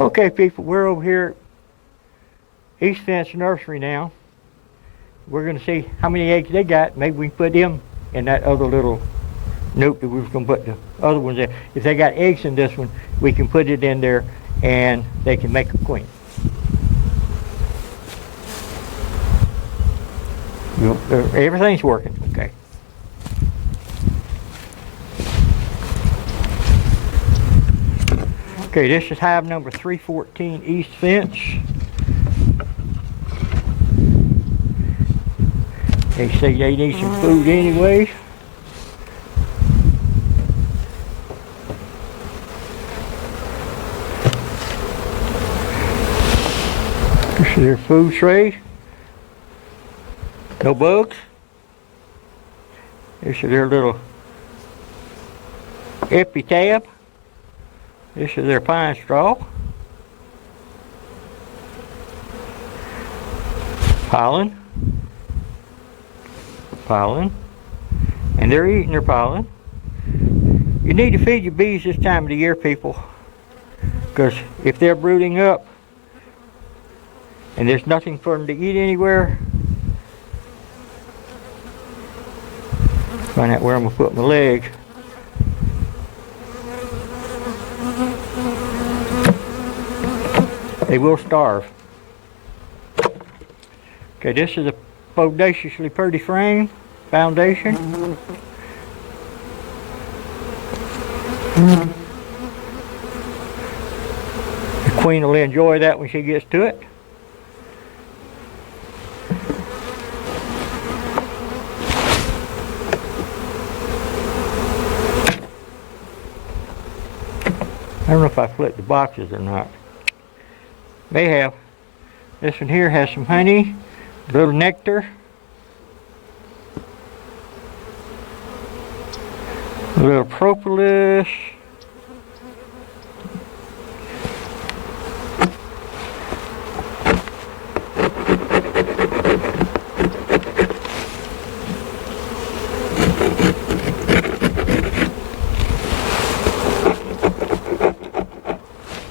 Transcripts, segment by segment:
Okay, people, we're over here at East Fence Nursery now. We're going to see how many eggs they got. Maybe we can put them in that other little nuc that we was going to put the other ones in. If they got eggs in this one, we can put it in there and they can make a queen. Everything's working, okay. Okay, this is hive number 314 East Fence. They say they need some food anyway. This is their food tray. No bugs. This is their little epitaph. This is their pine straw. Pollen. Pollen. And they're eating their pollen. You need to feed your bees this time of the year, people. Because if they're brooding up and there's nothing for them to eat anywhere, find out where I'm going to put my leg. They will starve. Okay, this is a bodaciously pretty frame foundation. The queen will enjoy that when she gets to it. I don't know if I flipped the boxes or not. May have. This one here has some honey, a little nectar, a little propolis,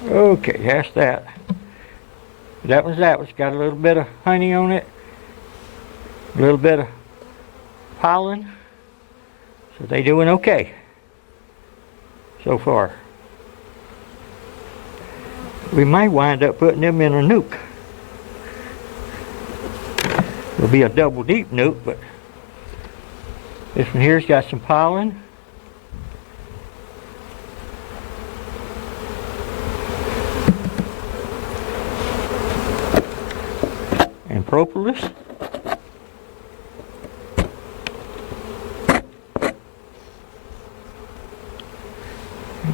okay, that's that. That one's got a little bit of honey on it, a little bit of pollen, so they doing okay so far. We might wind up putting them in a nuc. It'll be a double deep nuc, but this one here's got some pollen. And propolis.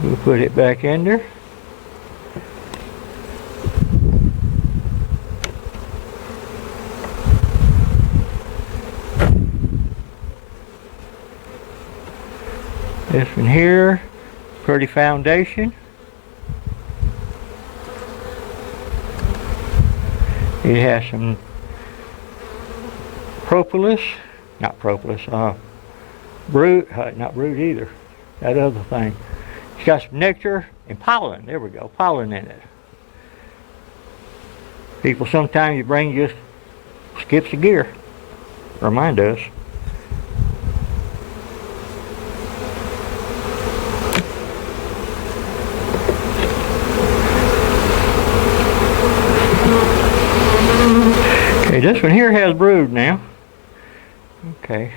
We'll put it back in there. This one here, pretty foundation. It has some propolis, not propolis, brood, not brood either, that other thing. It's got some nectar and pollen, there we go, pollen in it. People, sometimes your brain just skips a gear, or mine does. Okay, this one here has brood now. Okay.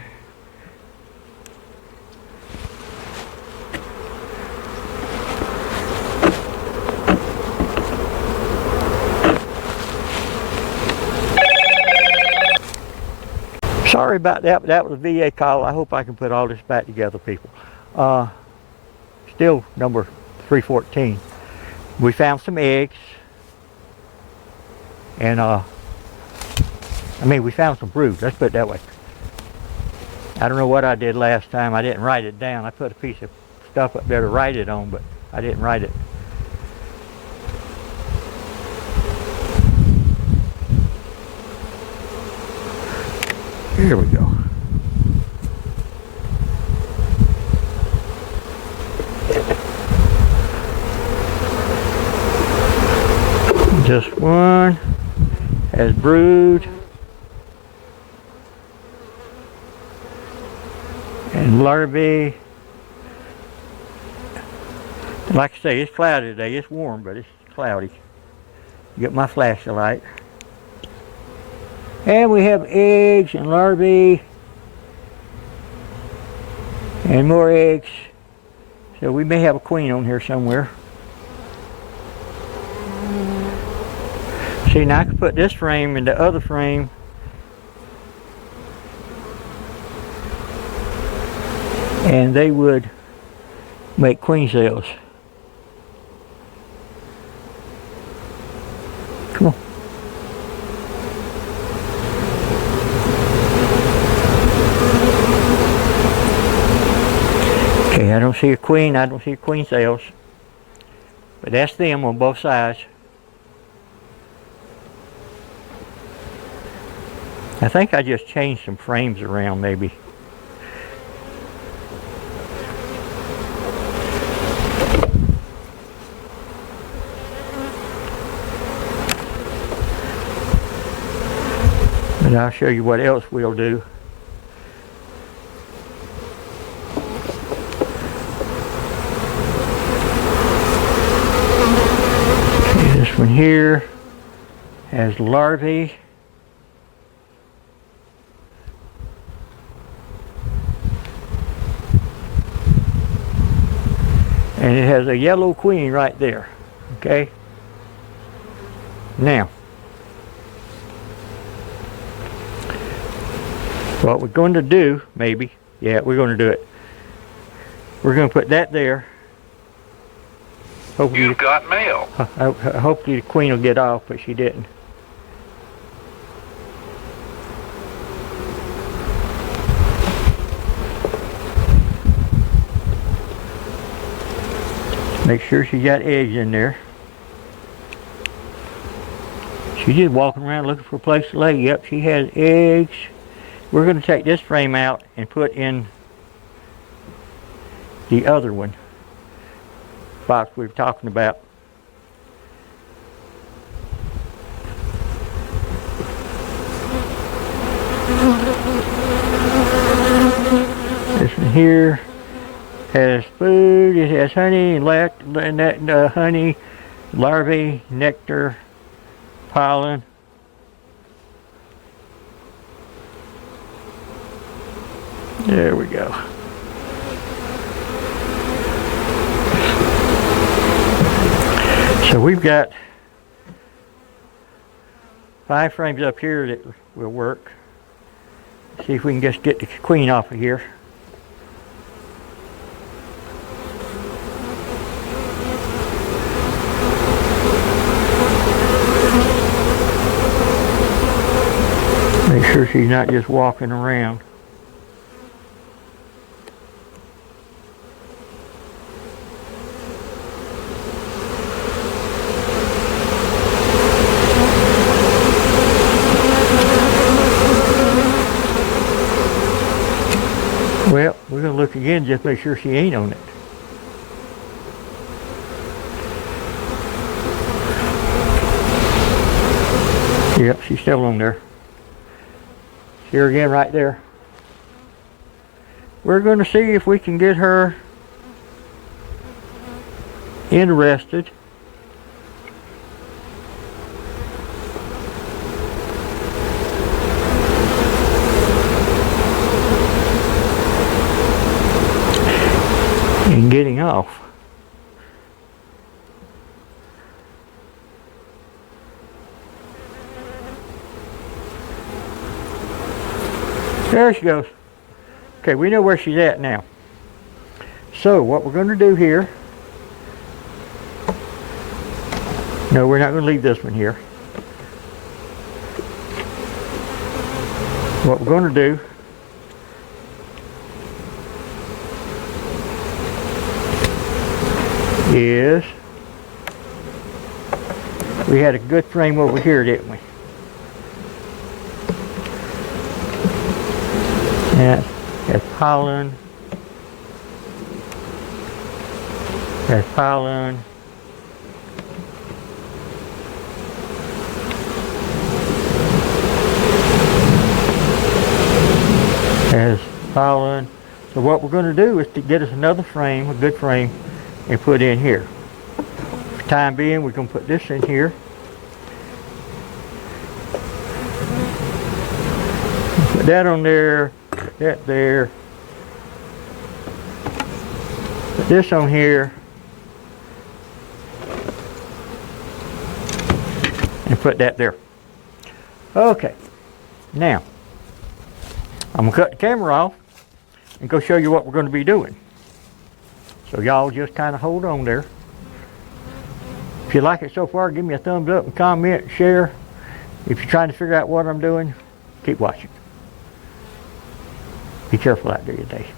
Sorry about that, but that was a VA call. I hope I can put all this back together, people. Still number 314. We found some eggs. And we found some brood, let's put it that way. I don't know what I did last time. I didn't write it down. I put a piece of stuff up there to write it on, but I didn't write it. Here we go. This one has brood and larvae. Like I say, it's cloudy today. It's warm, but it's cloudy. Get my flashlight. And we have eggs and larvae and more eggs. So we may have a queen on here somewhere. See, now I can put this frame in the other frame. And they would make queen cells. Come on. Okay, I don't see a queen. I don't see queen cells. But that's them on both sides. I think I just changed some frames around maybe. And I'll show you what else we'll do. Okay, this one here has larvae. And it has a yellow queen right there. Okay? Now, what we're going to do, maybe, yeah, we're going to do it. We're going to put that there. Hopefully You've got mail. Hopefully the queen will get off, but she didn't. Make sure she got eggs in there. She's just walking around looking for a place to lay. Yep, she has eggs. We're going to take this frame out and put in the other one, box we were talking about. This one here has food. It has honey and honey, larvae, nectar, pollen. There we go. So we've got 5 frames up here that will work. See if we can just get the queen off of here. Make sure she's not just walking around. Well, we're going to look again just to make sure she ain't on it. Yep, she's still on there. See her again right there. We're going to see if we can get her interested. In getting off. There she goes. Okay, we know where she's at now. So what we're going to do here, no, we're not going to leave this one here. What we're going to do is, we had a good frame over here, didn't we? That's pollen. That's pollen. pile in. So what we're going to do is to get us another frame, a good frame, and put in here. For the time being, we're going to put this in here. Put that on there, put that there. Put this on here. And put that there. Okay, now I'm gonna cut the camera off and go show you what we're going to be doing. So y'all just kind of hold on there. If you like it so far, give me a thumbs up and comment, share. If you're trying to figure out what I'm doing, keep watching. Be careful out there today.